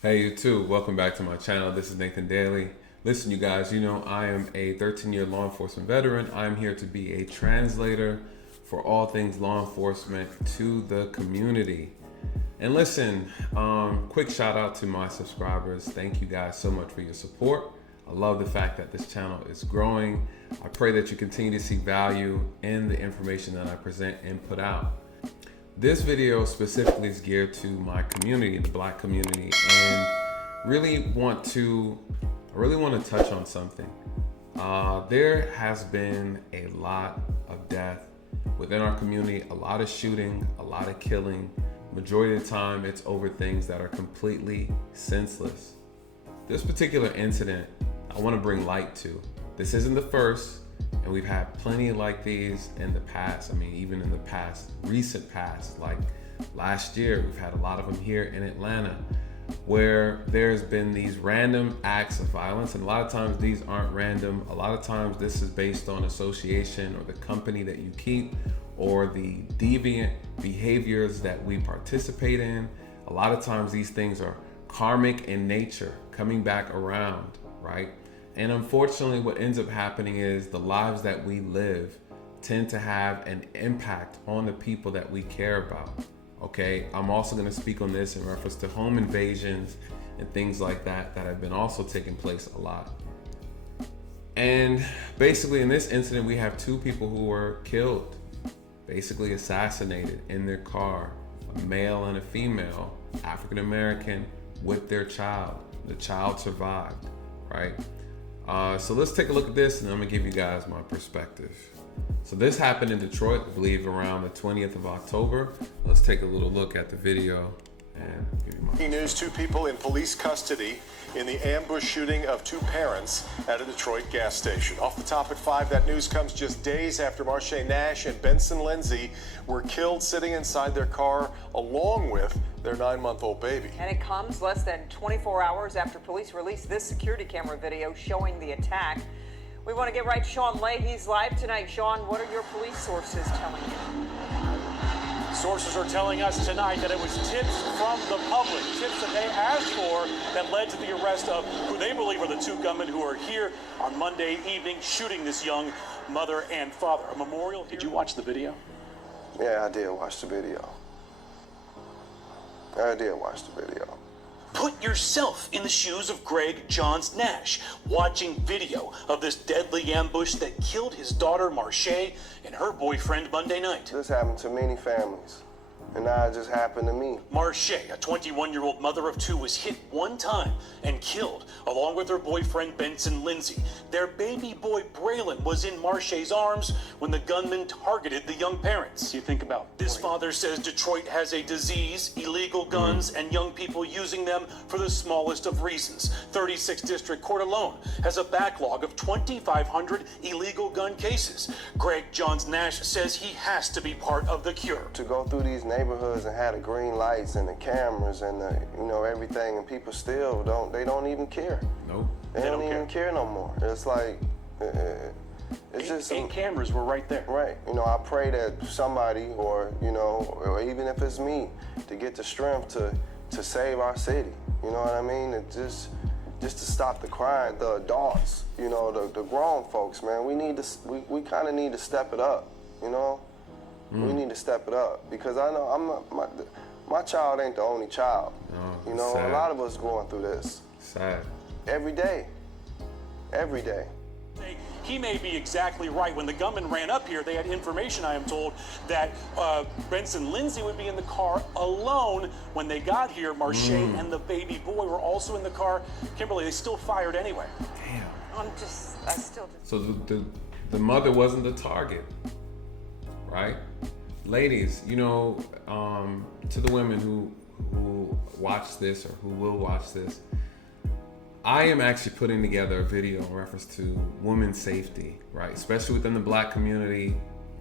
Hey, you too. Welcome back to my channel. This is Nathan Daley. Listen, you guys, I am a 13-year law enforcement veteran. I'm here to be a translator for all things law enforcement to the community. And listen, quick shout out to my subscribers. Thank you guys so much for your support. I love the fact that this channel is growing. I pray that you continue to see value in the information that I present and put out. This video specifically is geared to my community, the Black community, and I really want to touch on something. There has been a lot of death within our community, a lot of shooting, a lot of killing. Majority of the time, it's over things that are completely senseless. This particular incident, I want to bring light to. This isn't the first. And we've had plenty like these in the past. I mean, even in the recent past, like last year, we've had a lot of them here in Atlanta where there's been these random acts of violence. And a lot of times these aren't random. A lot of times this is based on association or the company that you keep or the deviant behaviors that we participate in. A lot of times these things are karmic in nature, coming back around, right? And unfortunately, what ends up happening is the lives that we live tend to have an impact on the people that we care about. Okay, I'm also going to speak on this in reference to home invasions and things like that have been also taking place a lot. And basically in this incident, we have two people who were killed, basically assassinated in their car, a male and a female, African American with their child. The child survived, right? So let's take a look at this and I'm gonna give you guys my perspective. So this happened in Detroit, I believe around the 20th of October. Let's take a little look at the video and give you my News: two people in police custody in the ambush shooting of two parents at a Detroit gas station. Off the top at 5, that news comes just days after Marsha Nash and Benson Lindsay were killed sitting inside their car along with their 9-month-old baby. And it comes less than 24 hours after police released this security camera video showing the attack. We want to get right to Sean Lay. He's live tonight. Sean, what are your police sources telling you? Sources are telling us tonight that it was tips from the public, tips that they asked for that led to the arrest of who they believe are the two gunmen who are here on Monday evening shooting this young mother and father. A memorial here. Did you watch the video? Yeah, I did watch the video. I did watch the video. Put yourself in the shoes of Greg Johns Nash, watching video of this deadly ambush that killed his daughter Marsha and her boyfriend Monday night. This happened to many families, and now it just happened to me. Marsha, a 21-year-old mother of two, was hit one time and killed, along with her boyfriend Benson Lindsay. Their baby boy Braylon was in Marsha's arms when the gunman targeted the young parents. You think about this father says Detroit has a disease, illegal guns, and young people using them for the smallest of reasons. 36th District Court alone has a backlog of 2,500 illegal gun cases. Greg Johns Nash says he has to be part of the cure. To go through these neighborhoods and have the green lights and the cameras and the, everything, and people still don't even care. Nope. They don't even care no more. It's like, it's just eight cameras were right there. Right. I pray that somebody, or even if it's me, to get the strength to save our city. You know what I mean? It just to stop the crime, the adults, the grown folks, man. We kind of need to step it up. We need to step it up, because I know my child ain't the only child. No, sad. A lot of us going through this. Sad. Every day. Every day. He may be exactly right. When the gunman ran up here, they had information, I am told, that Benson Lindsay would be in the car alone. When they got here, Marsha and the baby boy were also in the car. Kimberly, they still fired anyway. Damn. I still just. So the mother wasn't the target, right? Ladies, to the women who watch this or who will watch this, I am actually putting together a video in reference to women's safety, right? Especially within the Black community.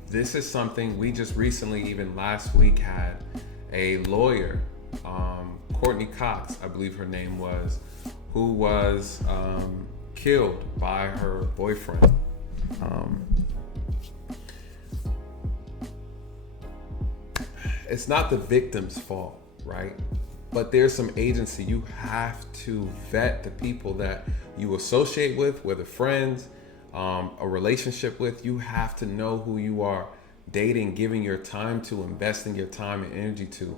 This is something we just recently, even last week, had a lawyer, Courtney Cox, I believe her name was, who was killed by her boyfriend. It's not the victim's fault, right? But there's some agency. You have to vet the people that you associate with, whether friends, a relationship with. You have to know who you are dating, giving your time to, investing your time and energy to.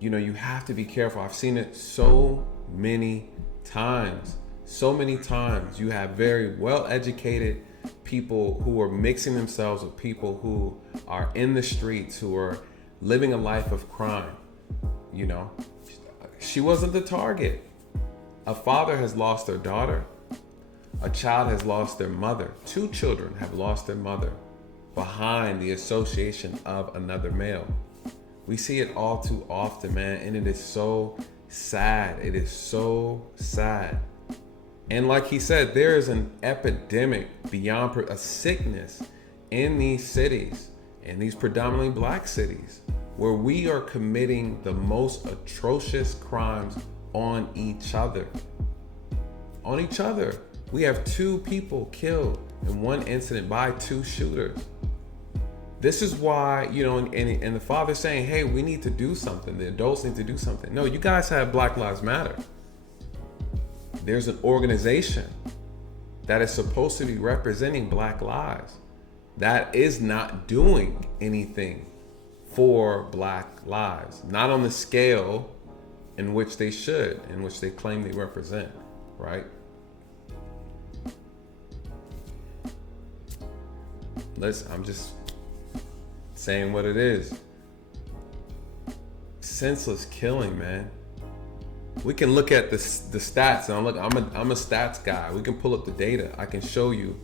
You know, you have to be careful. I've seen it so many times. So many times. You have very well-educated people who are mixing themselves with people who are in the streets, who are living a life of crime. You know, she wasn't the target. A father has lost their daughter. A child has lost their mother. 2 children have lost their mother behind the association of another male. We see it all too often, man, and it is so sad. It is so sad. And like he said, there is an epidemic beyond a sickness in these cities, in these predominantly black cities, where we are committing the most atrocious crimes on each other. On each other. We have 2 people killed in one incident by 2 shooters. This is why, you know, and the father's saying, hey, we need to do something. The adults need to do something. No, you guys have Black Lives Matter. There's an organization that is supposed to be representing Black lives that is not doing anything for Black lives, not on the scale in which they should, in which they claim they represent, right? Listen, I'm just saying what it is. Senseless killing, man. We can look at the stats, and I'm a stats guy. We can pull up the data. I can show you.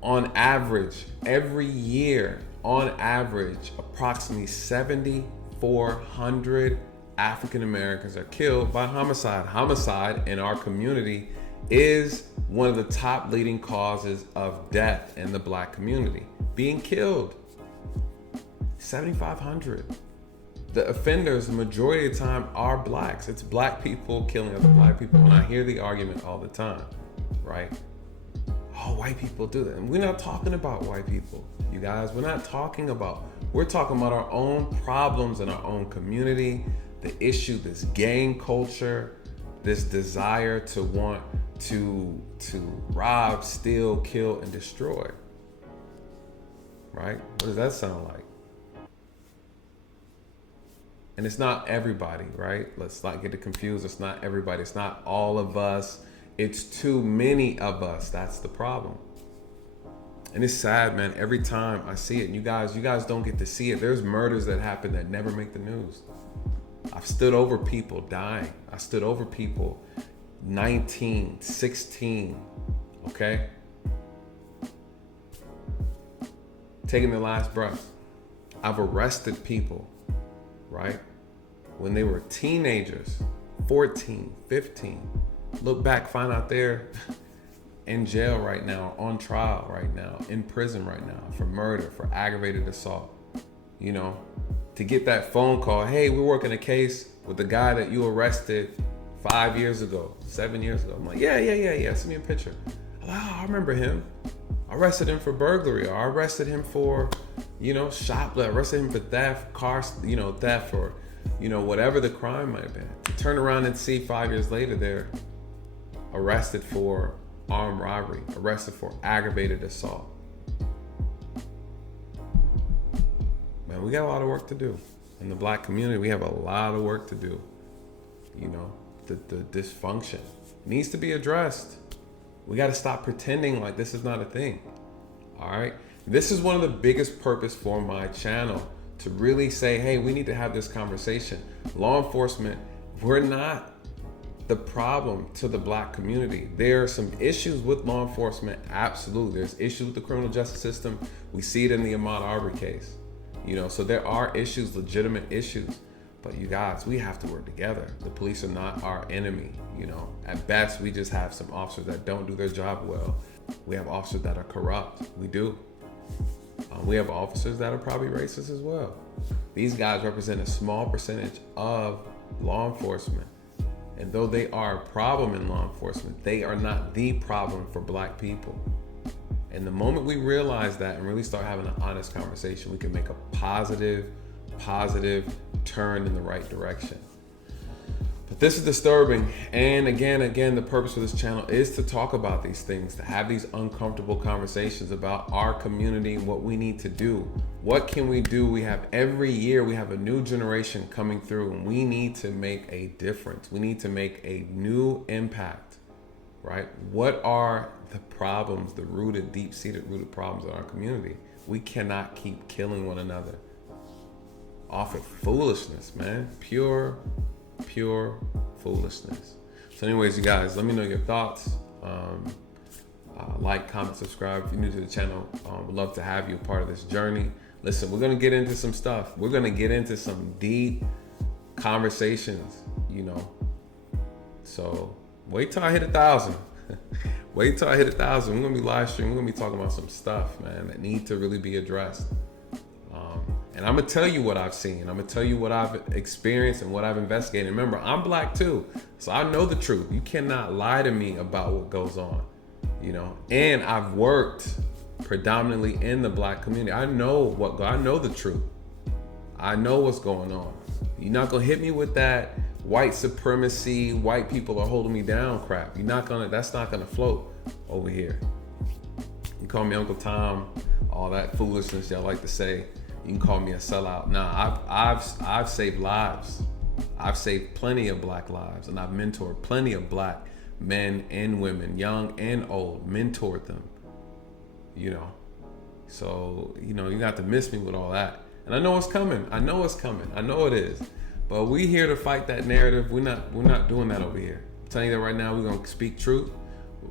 On average, every year, on average, approximately 7,400 African Americans are killed by homicide. Homicide in our community is one of the top leading causes of death in the black community. Being killed. 7,500. The offenders, the majority of the time, are blacks. It's black people killing other black people. And I hear the argument all the time, right? Oh, white people do that. And we're not talking about white people, you guys. We're talking about our own problems in our own community, the issue, this gang culture, this desire to want to rob, steal, kill, and destroy. Right? What does that sound like? And it's not everybody, right? Let's not get it confused. It's not everybody. It's not all of us. It's too many of us. That's the problem. And it's sad, man. Every time I see it, and you guys don't get to see it. There's murders that happen that never make the news. I've stood over people dying. I stood over people 19, 16, okay? Taking their last breath. I've arrested people, right? When they were teenagers, 14, 15. Look back, find out they're in jail right now, on trial right now, in prison right now for murder, for aggravated assault. You know, to get that phone call, hey, we're working a case with the guy that you arrested 5 years ago, 7 years ago. I'm like, yeah, send me a picture. I'm like, oh, I remember him. I arrested him for burglary, or I arrested him for, shoplifting, I arrested him for theft, theft, or, whatever the crime might have been. Turn around and see 5 years later, they're arrested for armed robbery, arrested for aggravated assault. Man, we got a lot of work to do. In the black community, we have a lot of work to do. The dysfunction needs to be addressed. We got to stop pretending like this is not a thing. All right. This is one of the biggest purpose for my channel, to really say, hey, we need to have this conversation. Law enforcement, we're not the problem to the black community. There are some issues with law enforcement. Absolutely. There's issues with the criminal justice system. We see it in the Ahmaud Arbery case. So there are issues, legitimate issues. But you guys, we have to work together. The police are not our enemy. At best, we just have some officers that don't do their job well. We have officers that are corrupt. We do. We have officers that are probably racist as well. These guys represent a small percentage of law enforcement. And though they are a problem in law enforcement, they are not the problem for black people. And the moment we realize that and really start having an honest conversation, we can make a positive turn in the right direction. This is disturbing. And again, the purpose of this channel is to talk about these things, to have these uncomfortable conversations about our community, what we need to do. What can we do? We have every year, we have a new generation coming through, and we need to make a difference. We need to make a new impact, right? What are the problems, the deep-seated rooted problems in our community? We cannot keep killing one another off of foolishness, man. Pure foolishness. So anyways, you guys, let me know your thoughts. Like, comment, subscribe if you're new to the channel. Would love to have you a part of this journey. Listen, we're gonna get into some stuff. We're gonna get into some deep conversations, you know. So wait till I hit 1,000. Wait till I hit 1,000. We're gonna be live streaming. We're gonna be talking about some stuff, man, that need to really be addressed. And I'm gonna tell you what I've seen. I'm gonna tell you what I've experienced and what I've investigated. Remember, I'm black too, so I know the truth. You cannot lie to me about what goes on, you know. And I've worked predominantly in the black community. I know the truth. I know what's going on. You're not gonna hit me with that white supremacy, white people are holding me down crap. That's not gonna float over here. You call me Uncle Tom, all that foolishness y'all like to say. You can call me a sellout. Nah, I've saved lives. I've saved plenty of black lives, and I've mentored plenty of black men and women, young and old, mentored them, you know. So, you know, you got to miss me with all that. And I know it's coming. I know it's coming. I know it is. But we here to fight that narrative. We're not doing that over here. I'm telling you that right now. We're gonna speak truth,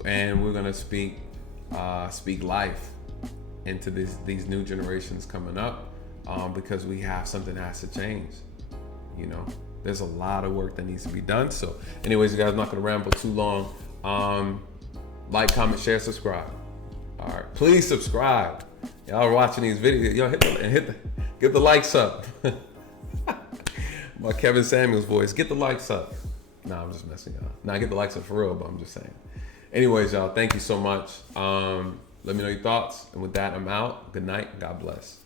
and we're gonna speak life into these new generations coming up. Because we have something that has to change. You know, there's a lot of work that needs to be done. So anyways, you guys, I'm not gonna ramble too long. Like, comment, share, subscribe. All right, please subscribe. Y'all are watching these videos. Y'all get the likes up. My Kevin Samuels voice, get the likes up. Nah, I'm just messing y'all. Nah, get the likes up for real, but I'm just saying. Anyways, y'all, thank you so much. Let me know your thoughts. And with that, I'm out. Good night. God bless.